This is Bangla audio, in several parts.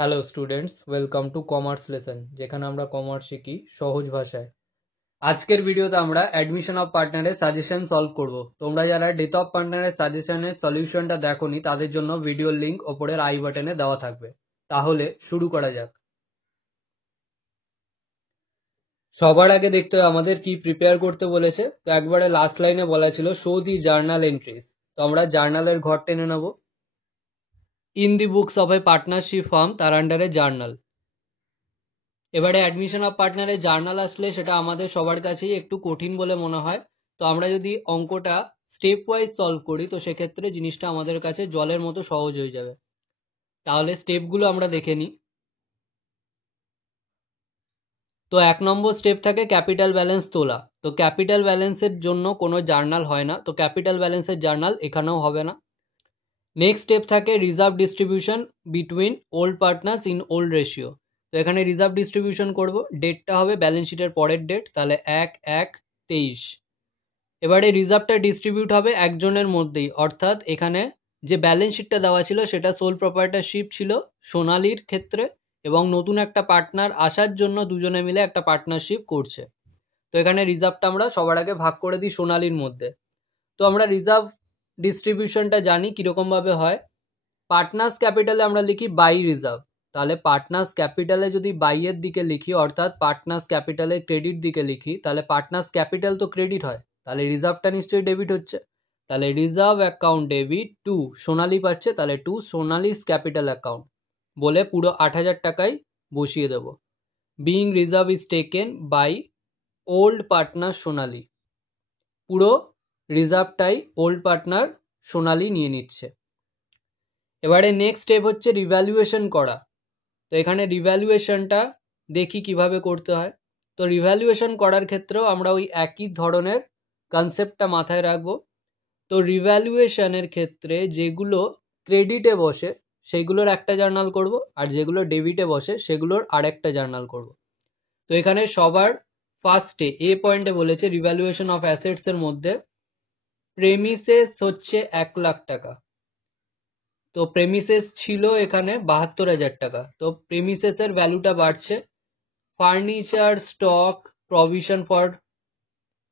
Hello students, welcome to commerce lesson, যেখানে আমরা কমার্স শিখি সহজ ভাষায়। আজকের ভিডিওতে আমরা অ্যাডমিশন অফ পার্টনারের সাজেশন সলভ করব। তোমরা যারা ডেথ অফ পার্টনারের সাজেশনের সলিউশনটা দেখোনি তাদের জন্য ভিডিওর লিংক ওপরের আই বাটনে দেওয়া থাকবে। তাহলে শুরু করা যাক। সবার আগে দেখতে হবে আমাদের কি প্রিপেয়ার করতে বলেছে। তো একবারে লাস্ট লাইনে বলা ছিল শো দি জার্নাল এন্ট্রিজ। তো আমরা জার্নালের ঘর টেনে নেব। In the books of A partnership firm, তার আন্ডারে জার্নাল। এবারে অ্যাডমিশন অফ পার্টনারে জার্নাল আসলে সেটা আমাদের সবার কাছেই একটু কঠিন বলে মনে হয়। তো আমরা যদি অঙ্কটা স্টেপ ওয়াইজ সলভ করি তো সেক্ষেত্রে জিনিসটা আমাদের কাছে জলের মতো সহজ হয়ে যাবে। তাহলে স্টেপগুলো আমরা দেখে নিই। তো 1 নম্বর স্টেপ থাকে ক্যাপিটাল ব্যালেন্স তোলা। তো ক্যাপিটাল ব্যালেন্সের জন্য কোনো জার্নাল হয় না, তো ক্যাপিটাল ব্যালেন্সের জার্নাল এখানেও হবে না। নেক্সট স্টেপ থাকে reserve distribution between old partners in old ratio. তো এখানে রিজার্ভ ডিস্ট্রিবিউশন করব, ডেটটা হবে ব্যালেন্স শিটের পরের ডেট, তাহলে 1/1/23। এবারে রিজার্ভটা ডিস্ট্রিবিউট হবে একজনের মধ্যেই, অর্থাৎ এখানে যে ব্যালেন্স শিটটা দেওয়া ছিল সেটা সোল প্রপার্টারশিপ ছিল সোনালির ক্ষেত্রে, এবং নতুন একটা পার্টনার আসার জন্য দুজনে মিলে একটা পার্টনারশিপ করছে। তো এখানে রিজার্ভটা আমরা সবার আগে ভাগ করে দিই সোনালির মধ্যে। তো আমরা রিজার্ভ ডিস্ট্রিবিউশনটা জানি কীরকমভাবে হয়। পার্টনার্স ক্যাপিটালে আমরা লিখি বাই রিজার্ভ। তাহলে পার্টনার্স ক্যাপিটালে যদি বাইয়ের দিকে লিখি, অর্থাৎ পার্টনার্স ক্যাপিটালে ক্রেডিট দিকে লিখি, তাহলে পার্টনার্স ক্যাপিটাল তো ক্রেডিট হয়, তাহলে রিজার্ভটা নিশ্চয়ই ডেবিট হচ্ছে। তাহলে রিজার্ভ অ্যাকাউন্ট ডেবিট টু সোনালি পাচ্ছে, তাহলে টু সোনালিস ক্যাপিটাল অ্যাকাউন্ট বলে পুরো 8,000 টাকায় বসিয়ে দেব। Being reserve is taken by old partner Sonali, পুরো রিজার্ভটাই ওল্ড পার্টনার সোনালি নিয়ে নিচ্ছে। এবারে নেক্সট স্টেপ হচ্ছে রিভ্যালুয়েশন করা। তো এখানে রিভ্যালুয়েশনটা দেখি কিভাবে করতে হয়। তো রিভ্যালুয়েশন করার ক্ষেত্রেও আমরা ওই একই ধরনের কনসেপ্টটা মাথায় রাখবো। তো রিভ্যালুয়েশনের ক্ষেত্রে যেগুলো ক্রেডিটে বসে সেগুলোর একটা জার্নাল করব, আর যেগুলো ডেবিটে বসে সেগুলোর আরেকটা জার্নাল করব। তো এখানে সবার ফার্স্টে এ পয়েন্টে বলেছে রিভ্যালুয়েশন অফ অ্যাসেটসের মধ্যে প্রেমিসেস হচ্ছে 1 লাখ টাকা। তো প্রেমিসেস ছিল এখানে 72,000 টাকা। তো প্রেমিসেসের ভ্যালুটা বাড়ছে। Furniture, stock, provision for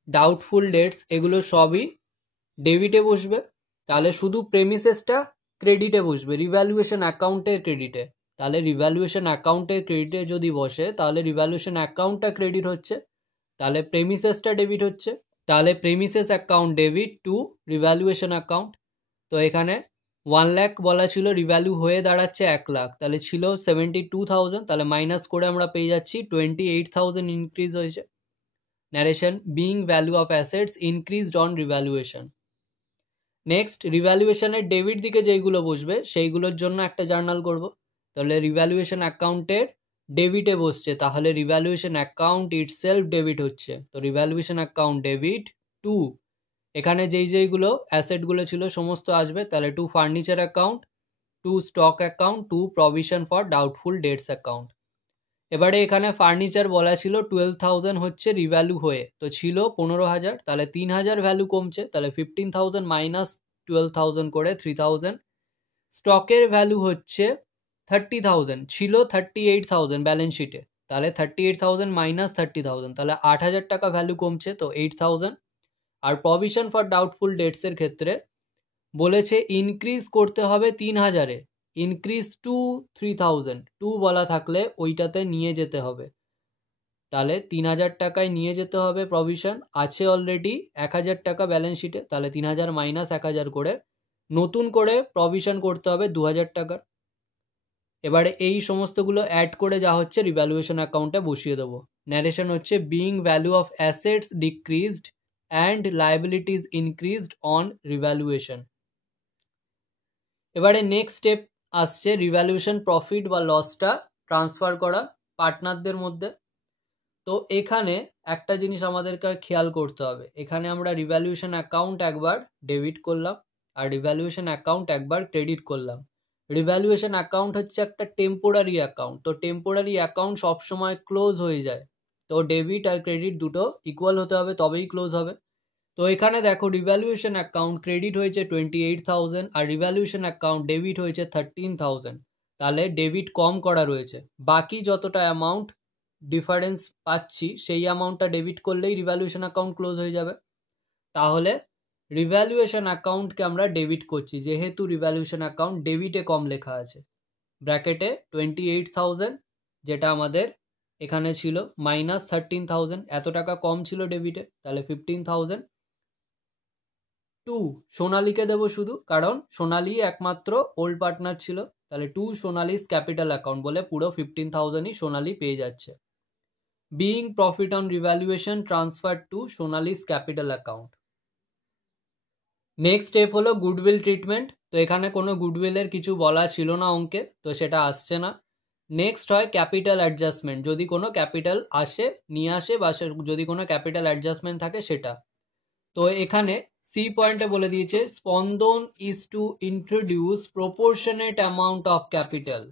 doubtful dates এগুলো সবই ডেবিটে বসবে। তাহলে শুধু প্রেমিসেসটা ক্রেডিটে বসবে, রিভ্যালুয়েশন অ্যাকাউন্টের ক্রেডিটে। তাহলে রিভ্যালুয়েশন অ্যাকাউন্টের ক্রেডিটে যদি বসে তাহলে রিভ্যালুয়েশন অ্যাকাউন্টটা ক্রেডিট হচ্ছে, তাহলে প্রেমিসেসটা ডেবিট হচ্ছে। তাহলে premises account debit two revaluation account. তো এখানে 1 লাখ বলা ছিল, রিভ্যালু হয়ে দাঁড়াচ্ছে 1 লাখ, তাহলে ছিল 72,000, তাহলে মাইনাস করে আমরা পেয়ে যাচ্ছি 28,000 ইনক্রিজ হয়েছে। Narration being value of assets increased on revaluation. Next রিভ্যালুয়েশনের ডেবিট দিকে যেইগুলো বসবে সেইগুলোর জন্য একটা জার্নাল করব। তাহলে রিভ্যালুয়েশন অ্যাকাউন্টের ডেবিটে বসছে, তাহলে রিভ্যালুয়েশন অ্যাকাউন্ট ইটসেলফ ডেবিট হচ্ছে। তো রিভ্যালুয়েশন অ্যাকাউন্ট ডেবিট টু, এখানে যেইগুলো অ্যাসেটগুলো ছিল সমস্ত আসবে, তাহলে to furniture account, to stock account, to provision for doubtful debts account. এবারে এখানে ফার্নিচার বলা ছিল 12,000 হচ্ছে রিভ্যালু হয়ে, তো ছিল 15,000, তাহলে 3,000 ভ্যালু কমছে, তাহলে 15,000 মাইনাস 12,000 করে 3,000। স্টকের ভ্যালু হচ্ছে 30,000, ছিল 38,000 ব্যালেন্স শিটে, তাহলে 38,000 মাইনাস 30,000, তাহলে 8,000 টাকা ভ্যালু কমছে, তো 8,000। আর প্রভিশন ফর ডাউটফুল ডেটসের ক্ষেত্রে বলেছে ইনক্রিজ করতে হবে 3,000-এ, ইনক্রিজ টু 3,000, টু বলা থাকলে ওইটাতে নিয়ে যেতে হবে। তাহলে 3,000 টাকায় নিয়ে যেতে হবে, প্রভিশন আছে অলরেডি 1,000 টাকা ব্যালেন্স শিটে, তাহলে 3,000 মাইনাস 1,000 করে নতুন করে প্রভিশন করতে হবে 2,000 টাকার। এবারে এই সমস্তগুলো অ্যাড করে যা হচ্ছে রিভ্যালুয়েশন অ্যাকাউন্টে বসিয়ে দেবো। ন্যারেশন হচ্ছে being value of assets decreased and liabilities increased on revaluation. এবারে নেক্সট স্টেপ আসছে রিভ্যালুয়েশন প্রফিট বা লসটা ট্রান্সফার করা পার্টনারদের মধ্যে। তো এখানে একটা জিনিস আমাদেরকে খেয়াল করতে হবে, এখানে আমরা রিভ্যালুয়েশন অ্যাকাউন্ট একবার ডেবিট করলাম আর রিভ্যালুয়েশন অ্যাকাউন্ট একবার ক্রেডিট করলাম। রিভ্যালুয়েশন অ্যাকাউন্ট হচ্ছে একটা টেম্পোরারি অ্যাকাউন্ট, তো টেম্পোরারি অ্যাকাউন্ট সবসময় ক্লোজ হয়ে যায়, তো ডেবিট আর ক্রেডিট দুটো ইকুয়াল হতে হবে তবেই ক্লোজ হবে। তো এখানে দেখো রিভ্যালুয়েশন অ্যাকাউন্ট ক্রেডিট হয়েছে 28,000 আর রিভ্যালুয়েশন অ্যাকাউন্ট ডেবিট হয়েছে 13,000, তাহলে ডেবিট কম করা রয়েছে, বাকি যতটা অ্যামাউন্ট ডিফারেন্স পাচ্ছি সেই অ্যামাউন্টটা ডেবিট করলেই রিভ্যালুয়েশন অ্যাকাউন্ট ক্লোজ হয়ে যাবে। তাহলে রিভ্যালুয়েশন অ্যাকাউন্টকে আমরা ডেবিট করছি, যেহেতু রিভ্যালুয়েশন অ্যাকাউন্ট ডেবিটে কম লেখা আছে। ব্র্যাকেটে 28,000 যেটা আমাদের এখানে ছিল মাইনাস 13,000, এত টাকা কম ছিল ডেবিটে, তাহলে 15,000 টু সোনালীকে দেবো শুধু, কারণ সোনালী একমাত্র ওল্ড পার্টনার ছিল, তাহলে টু সোনালীস ক্যাপিটাল অ্যাকাউন্ট বলে পুরো 15,000ই সোনালী পেয়ে যাচ্ছে। Being profit on revaluation transfer to Sonali's capital account. Next step হলো গুডউইল ট্রিটমেন্ট। তো এখানে কোনো গুডউইলের কিছু বলা ছিল না অঙ্কে, তো সেটা আসছে না। নেক্সট হয় ক্যাপিটাল অ্যাডজাস্টমেন্ট, যদি কোনো ক্যাপিটাল আসে নিয়ে আসে বা যদি কোনো ক্যাপিটাল অ্যাডজাস্টমেন্ট থাকে সেটা। তো এখানে সি পয়েন্টে বলে দিয়েছে স্পন্দন is to introduce proportionate amount of capital.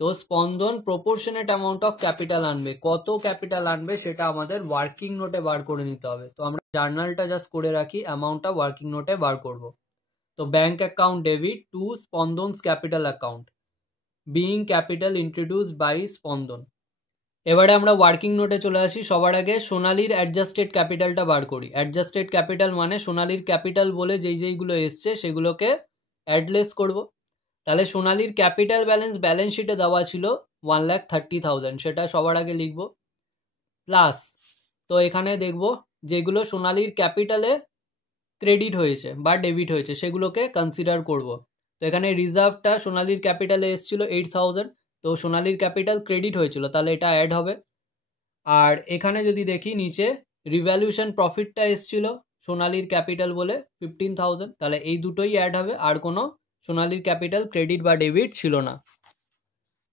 তো স্পন্দন প্রপোর্শনেট অ্যামাউন্ট অফ ক্যাপিটাল আনবে, কত ক্যাপিটাল আনবে সেটা আমাদের ওয়ার্কিং নোটে বার করে নিতে হবে। তো আমরা জার্নালটা জাস্ট করে রাখি, অ্যামাউন্টটা ওয়ার্কিং নোটে বার করব। তো bank account debit to Spandan's capital account being capital introduced by Spandan. এবারে আমরা ওয়ার্কিং নোটে চলে আসি। সবার আগে সোনালীর অ্যাডজাস্টেড ক্যাপিটালটা বার করি। অ্যাডজাস্টেড ক্যাপিটাল মানে সোনালীর ক্যাপিটাল বলে যেইগুলো এসছে সেগুলোকে অ্যাডলেস করব। তাহলে সোনালীর ক্যাপিটাল ব্যালেন্স শিটে দেওয়া ছিল 1,30,000, সেটা সবার আগে লিখব। প্লাস তো এখানে দেখব যেগুলো সোনালীর ক্যাপিটালে ক্রেডিট হয়েছে বা ডেবিট হয়েছে সেগুলোকে কনসিডার করব। তো এখানে রিজার্ভটা সোনালীর ক্যাপিটালে এসেছিল 8,000, তো সোনালীর ক্যাপিটাল ক্রেডিট হয়েছিল, তাহলে এটা অ্যাড হবে। আর এখানে যদি দেখি নিচে রিভ্যালুয়েশন প্রফিটটা এসেছিল সোনালীর ক্যাপিটাল বলে 15,000, তাহলে এই দুটোই অ্যাড হবে, আর কোনো সোনালীর ক্যাপিটাল ক্রেডিট বা ডেবিট ছিল না।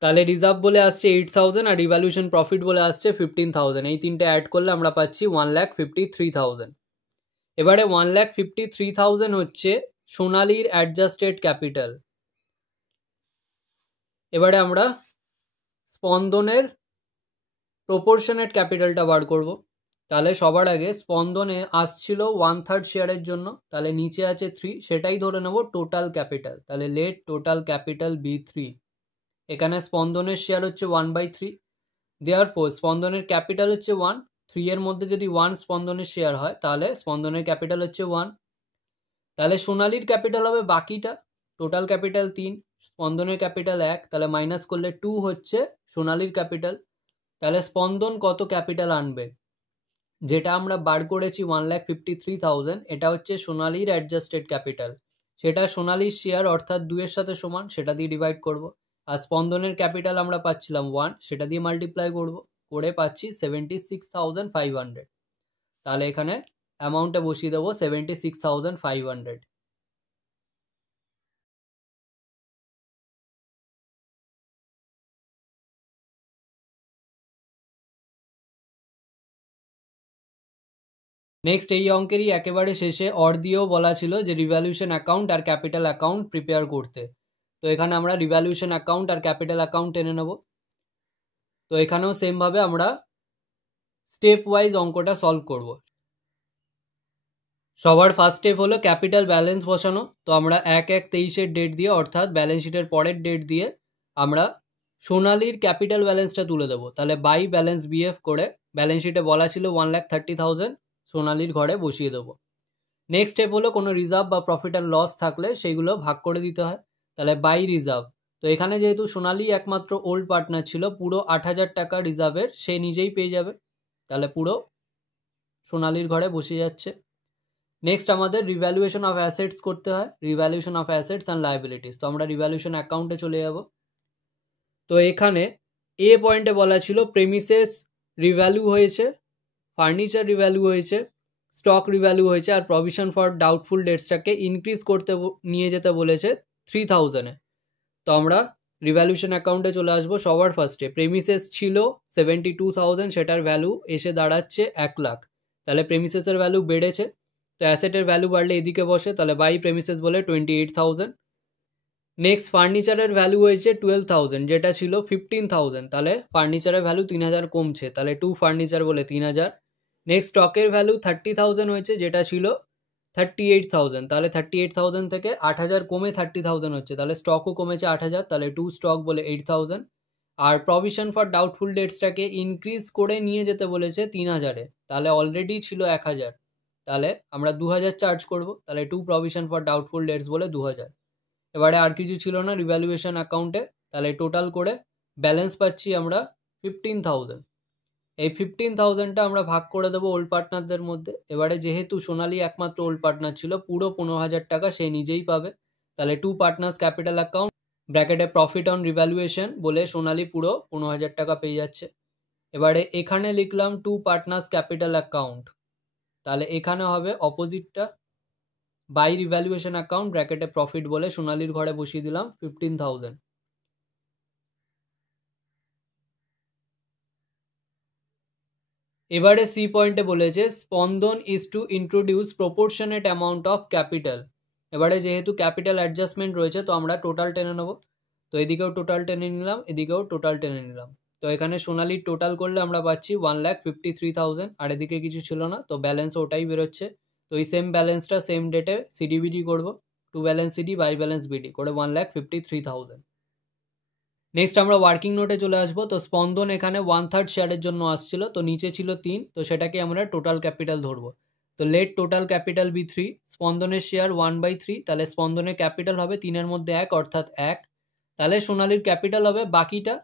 তাহলে রিজার্ভ বলে আসছে 8,000 আর রিভ্যালুয়েশন প্রফিট বলে আসছে 15,000, এই তিনটে অ্যাড করলে আমরা পাচ্ছি 1,53,000। এবারে 1,53,000 হচ্ছে সোনালীর অ্যাডজাস্টেড ক্যাপিটাল। এবারে আমরা স্পন্দনের প্রপোর্শনেট ক্যাপিটালটা বার করব। তাহলে সবার আগে স্পন্দনে আসছিল 1/3 শেয়ারের জন্য, তাহলে নিচে আছে 3, সেটাই ধরে নেব টোটাল ক্যাপিটাল। তাহলে লেট টোটাল ক্যাপিটাল বি 3। এখানে স্পন্দনের শেয়ার হচ্ছে 1/3, দেয়ারফর স্পন্দনের ক্যাপিটাল হচ্ছে 1, 3 এর মধ্যে যদি 1 স্পন্দনের শেয়ার হয় তাহলে স্পন্দনের ক্যাপিটাল হচ্ছে 1। তাহলে সোনালীর ক্যাপিটাল হবে বাকিটা, টোটাল ক্যাপিটাল 3, স্পন্দনের ক্যাপিটাল 1, তাহলে মাইনাস করলে 2 হচ্ছে সোনালীর ক্যাপিটাল। তাহলে স্পন্দন কত ক্যাপিটাল আনবে, যেটা আমরা বার করেছি 1,53,000, এটা হচ্ছে সোনালীর অ্যাডজাস্টেড ক্যাপিটাল, সেটা সোনালীর শেয়ার অর্থাৎ 2 এর সাথে সমান, সেটা দিয়ে ডিভাইড করব। আর স্পন্দনের ক্যাপিটাল আমরা পাচ্ছিলাম 1, সেটা দিয়ে মাল্টিপ্লাই করব, করে পাচ্ছি 76,500। তাহলে এখানে অ্যামাউন্টটা বসিয়ে দেবো 76,500। নেক্সট এই অঙ্কেরই একেবারে শেষে অর দিয়েও বলা ছিল যে রিভ্যালুয়েশন অ্যাকাউন্ট আর ক্যাপিটাল অ্যাকাউন্ট প্রিপেয়ার করতে। তো এখানে আমরা রিভ্যালুয়েশন অ্যাকাউন্ট আর ক্যাপিটাল অ্যাকাউন্ট টেনে নেব। তো এখানেও সেমভাবে আমরা স্টেপ ওয়াইজ অঙ্কটা সলভ করব। সবার ফার্স্ট স্টেপ হলো ক্যাপিটাল ব্যালেন্স বসানো। তো আমরা 1/1/23 ডেট দিয়ে অর্থাৎ ব্যালেন্স শিটের পরের ডেট দিয়ে আমরা সোনালীর ক্যাপিটাল ব্যালেন্সটা তুলে দেবো। তাহলে বাই ব্যালেন্স বিএফ করে ব্যালেন্স শিটে বলা ছিল 1,30,000 সোনালীর ঘরে বসিয়ে দেবো। নেক্সট স্টেপ হলো কোনো রিজার্ভ বা প্রফিট অ্যান্ড লস থাকলে সেগুলো ভাগ করে দিতে হয়। তাহলে বাই রিজার্ভ, তো এখানে যেহেতু সোনালী একমাত্র ওল্ড পার্টনার ছিল, পুরো 8,000 টাকা রিজার্ভের সে নিজেই পেয়ে যাবে, তাহলে পুরো সোনালীর ঘরে বসে যাচ্ছে। নেক্সট আমাদের রিভ্যালুয়েশন অফ অ্যাসেটস করতে হয়, revaluation of assets and liabilities. তো আমরা রিভ্যালুয়েশন অ্যাকাউন্টে চলে যাব। তো এখানে এ পয়েন্টে বলা ছিল প্রেমিসেস রিভ্যালু হয়েছে, ফার্নিচার রিভ্যালু হয়েছে, স্টক রিভ্যালু হয়েছে, আর প্রভিশন ফর ডাউটফুল ডেটসটাকে ইনক্রিজ করতে নিয়ে যেতে বলেছে 3,000-এ। তো আমরা রিভ্যালুয়েশন অ্যাকাউন্টে চলে আসবো। সবার ফার্স্টে প্রেমিসেস ছিল 72,000, সেটার ভ্যালু এসে দাঁড়াচ্ছে 1 লাখ, তাহলে প্রেমিসেসের ভ্যালু বেড়েছে। তো অ্যাসেটের ভ্যালু বাড়লে এদিকে বসে, তাহলে বাই প্রেমিসেস বলে 28,000। নেক্সট ফার্নিচারের ভ্যালু হয়েছে 12,000, যেটা ছিল 15,000, তাহলে ফার্নিচারের ভ্যালু 3,000 কমছে, তাহলে টু ফার্নিচার বলে 3,000। নেক্সট স্টকের ভ্যালু 30,000 হয়েছে, যেটা ছিল 38,000, তাহলে 38,000 থেকে 8,000 কমে 30,000 হচ্ছে, তাহলে স্টকও কমেছে 8,000, তাহলে টু স্টক বলে 8,000। আর প্রভিশন ফর ডাউটফুল ডেটসটাকে ইনক্রিজ করে নিয়ে যেতে বলেছে 3,000-এ, তাহলে অলরেডি ছিল 1,000, তাহলে আমরা 2,000 চার্জ করব, তাহলে to provision for doubtful debts বলে 2,000। এবারে আর কিছু ছিল না রিভ্যালুয়েশন অ্যাকাউন্টে, তাহলে টোটাল করে ব্যালেন্স পাচ্ছি আমরা 15,000। এই 15,000টা আমরা ভাগ করে দেবো ওল্ড পার্টনারদের মধ্যে। এবারে যেহেতু সোনালি একমাত্র ওল্ড পার্টনার ছিল, পুরো 15,000 টাকা সে নিজেই পাবে, তাহলে টু পার্টনার্স ক্যাপিটাল অ্যাকাউন্ট ব্র্যাকেটে প্রফিট অন রিভ্যালুয়েশন বলে সোনালি পুরো 15,000 টাকা পেয়ে যাচ্ছে। এবারে এখানে লিখলাম টু পার্টনার্স ক্যাপিটাল অ্যাকাউন্ট, তাহলে এখানে হবে অপোজিটটা বাই রিভ্যালুয়েশন অ্যাকাউন্ট ব্র্যাকেটে প্রফিট বলে সোনালির ঘরে বসিয়ে দিলাম 15,000। এবারে সি পয়েন্টে বলেছে স্পন্দন is to introduce proportionate amount of capital. এবারে যেহেতু ক্যাপিটাল অ্যাডজাস্টমেন্ট রয়েছে তো আমরা টোটাল টেনে নেবো, তো এদিকেও টোটাল টেনে নিলাম, এদিকেও টোটাল টেনে নিলাম। তো এখানে সোনালির টোটাল করলে আমরা পাচ্ছি 1,53,000, আর এদিকে কিছু ছিল না, তো ব্যালেন্স ওটাই বেরোচ্ছে। তো এই সেম ব্যালেন্সটা সেম ডেটে সিডিবিডি করবো, to balance CD by balance BD করে 1,53,000। নেক্সট আমরা ওয়ার্কিং নোটে চলে আসবো। তো স্পন্দন এখানে 1/3 শেয়ারের জন্য আসছিল, তো নিচে ছিল 3, তো সেটাকে আমরা টোটাল ক্যাপিটাল ধরবো। তো লেট টোটাল ক্যাপিটাল বি 3, স্পন্দনের শেয়ার 1/3, তাহলে স্পন্দনের ক্যাপিটাল হবে 3-এর মধ্যে 1 অর্থাৎ 1, তাহলে সোনালির ক্যাপিটাল হবে বাকিটা,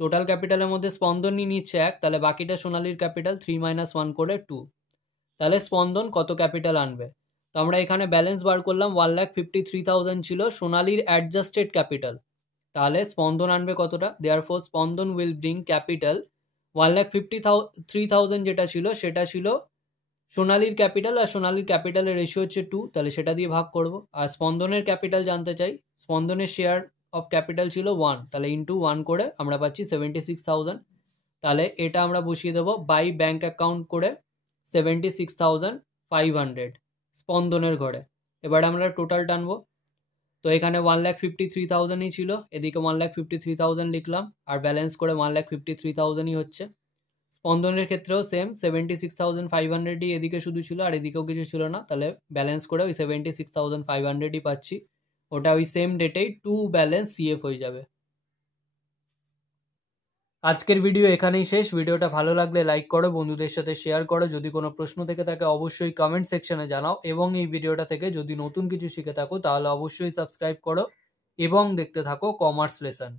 টোটাল ক্যাপিটালের মধ্যে স্পন্দনই নিচ্ছে 1, তাহলে বাকিটা সোনালির ক্যাপিটাল 3 - 1 করে 2, তাহলে স্পন্দন কত ক্যাপিটাল আনবে। তো আমরা এখানে ব্যালেন্স বার করলাম, 1,53,000 ছিল সোনালির অ্যাডজাস্টেড ক্যাপিটাল, তাহলে স্পন্দন আনবে কতটা, দেয়ারফর স্পন্দন উইল ব্রিং ক্যাপিটাল 1,53,000 যেটা ছিল সেটা ছিল সোনালির ক্যাপিটাল, আর সোনালির ক্যাপিটালের রেশিও হচ্ছে 2, তাহলে সেটা দিয়ে ভাগ করব। আর স্পন্দনের ক্যাপিটাল জানতে চাই, স্পন্দনের শেয়ার অফ ক্যাপিটাল ছিল 1, তাহলে ইন্টু 1 করে আমরা পাচ্ছি 76,000, তাহলে এটা আমরা বসিয়ে দেবো বাই ব্যাঙ্ক অ্যাকাউন্ট করে 76,500 স্পন্দনের ঘরে। এবার আমরা টোটাল টানবো, তো এখানে 1,53,000ই ছিল, এদিকে 1,53,000 লিখলাম, আর ব্যালেন্স করে 1,53,000ই হচ্ছে। স্পন্দনের ক্ষেত্রেও সেম 76,500ই এদিকে শুধু ছিল, আর এদিকেও কিছু ছিল না, তাহলে ব্যালেন্স করে ওই 76,500ই পাচ্ছি, ওটা ওই সেম ডেটেই টু ব্যালেন্স সিএফ হয়ে যাবে। আজকের ভিডিও এখানেই শেষ। ভিডিওটা ভালো লাগলে লাইক করো, বন্ধুদের সাথে শেয়ার করো, যদি কোনো প্রশ্ন থেকে থাকে অবশ্যই কমেন্ট সেকশনে জানাও, এবং এই ভিডিওটা থেকে যদি নতুন কিছু শিখে থাকো তাহলে অবশ্যই সাবস্ক্রাইব করো এবং দেখতে থাকো কমার্স লেসন।